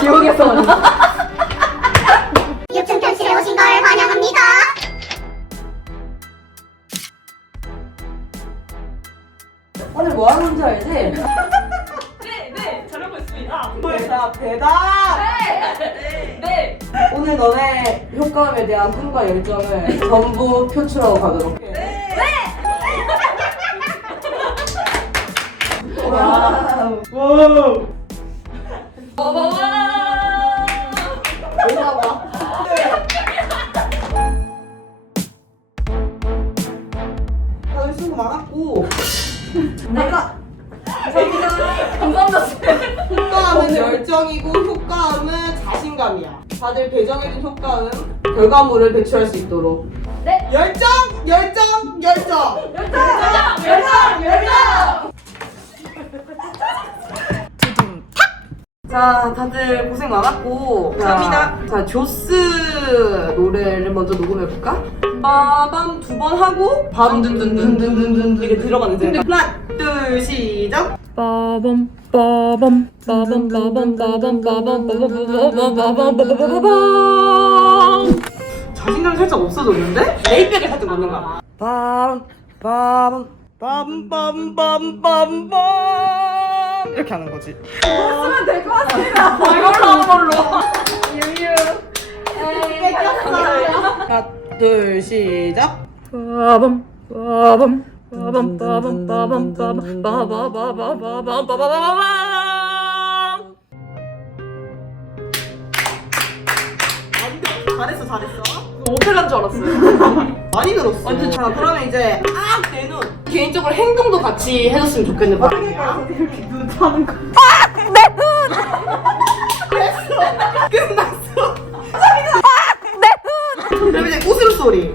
지옥에서 육층 편실에 오신 걸 환영합니다. 오늘 뭐 하는 건지 알지? 네, 잘하고 있습니다. 대답! 네. 오늘 너네 효과음에 대한 꿈과 열정을 전부 표출하고 가도록 해. 와우. 와우. 다들 수고 많았고. 감사합니다. 효과음은 열정이고 효과음은 자신감이야. 다들 배정해준 효과음 결과물을 배출할 수 있도록. 네. 열정! 자, 다들 고생 많았고. 감사합니다. 자, 조스 노래를 먼저 녹음해볼까? 빠밤 두 번 하고 바로 든든든든든든 이렇게 들어가는데. 하나, 둘, 시작. 빠밤 빠밤 빠밤 빠밤 빠밤 빠밤 빠밤 빠밤. 자신감이 살짝 없어졌는데? 레이백을 살짝 넣는 거야. 빰빰빰빰빰빰빰 이렇게 하는 거지. 쓰면 될 것 같습니다. 이걸로 하는 걸로. 하나, 둘, 시작. 빠밤 빠밤 빠밤 빠밤 빠밤 빠밤 빠바바바바밤 빠바바밤. 잘했어. 오페라인 줄 알았어요. 많이 늘었어. 자, 그러면 이제 내눈 개인적으로 행동도 같이 해줬으면 좋겠는 바람이야. 이렇게 눈 차는 거. 내 눈. 끝났어. 내 눈. 그럼 이제 웃음소리.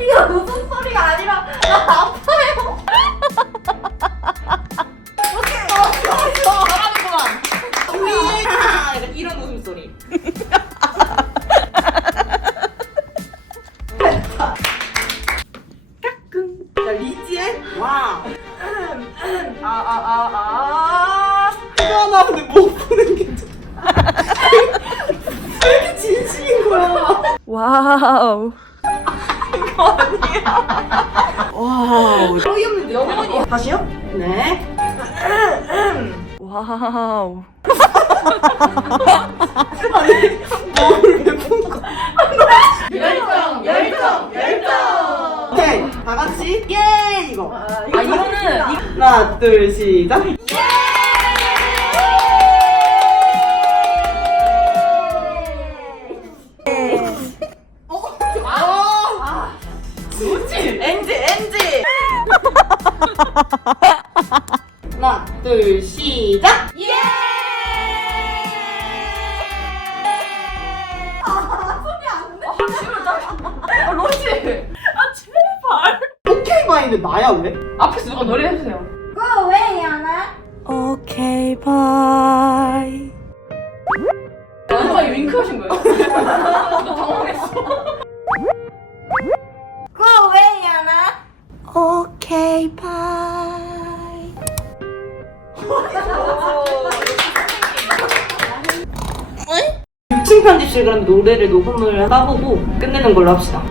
이거 무슨 소리가 아니라 나 아파요. 잘하는구만. 우리 이런 웃음소리. 자, 리지의 와. 나 근데 못 보는 게 좀. 왜 이렇게 진심인 거야? 와우. 와우. 어이없는데 영원히. 다시요? 네. 와우. 아니, 뭐를 왜 푼거? 열정. 오케이, 다 같이 예 이거. 이거는 하나, 둘, 시작. NG. 하나, 둘, 시작. 예. 소리 안 내. 로지. 제발. 오케이 바인데 나야 왜? 앞에서 누가 노래 해주세요. 왜 연아? 오케이 바이. 누가 윙크 하신 거예요? 나 당황했어. 왜 연아? 오케이 바이. 층 편집실 그럼 노래를 녹음을 해보고 끝내는 걸로 합시다.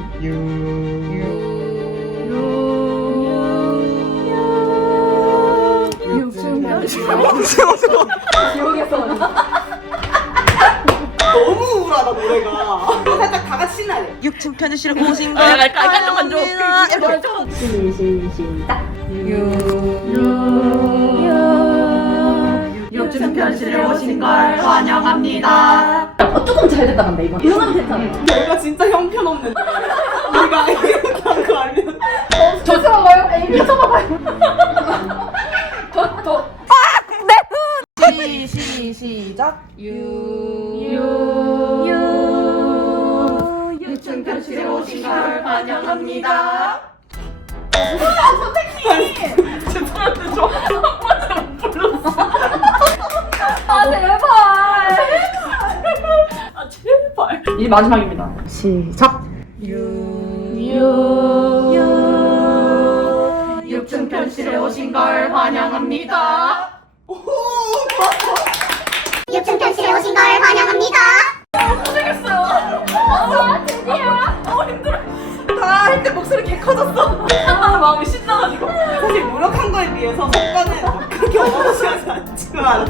지옥에서 너무 우울하다 노래가. 살짝 다 같이 신나야 돼. 6층 편집실에 오신 걸 깔끔한죠. 시작. 요즘 편실에 오신 걸 환영합니다. 조금 잘 됐다 근데 이건. 이거는 괜찮아. 내가 진짜 형편없는데. 내가 이렇게 한 거 알면. 저 쳐봐봐요. 에이 쳐봐봐요. 저. 시작. 요즘 편실에 오신 걸 환영합니다. 죄송한데 저 한 번도 못 불렀어. 아 제발. 아 제발. 이제 마지막입니다. 시작. 육중편실에 오신 걸 환영합니다. 육중편실에 오신 걸 환영합니다. 다 할 때 목소리 개 커졌어. 마음이 신나가지고. 사실 노력한 거에 비해서 성과는 그렇게 어마어마하지 않지만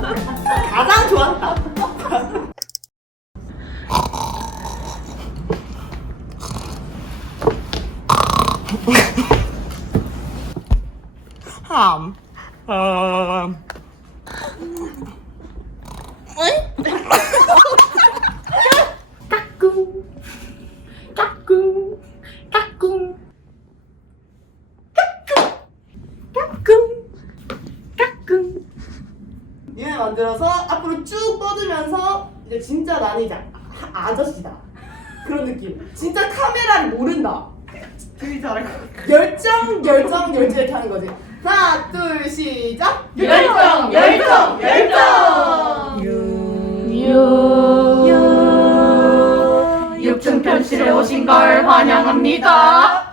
가장 좋았다. 까꿍 까꿍 까꿍 까꿍 까꿍. 얘네 만들어서 앞으로 쭉 뻗으면서 이제 진짜 나는 이제 아저씨다 그런 느낌. 진짜 카메라를 모른다. 되게 잘할 것 같아. 열정 이렇게 하는 거지. 하나 둘 시작. 열정 육중편실에 오신 걸 환영합니다.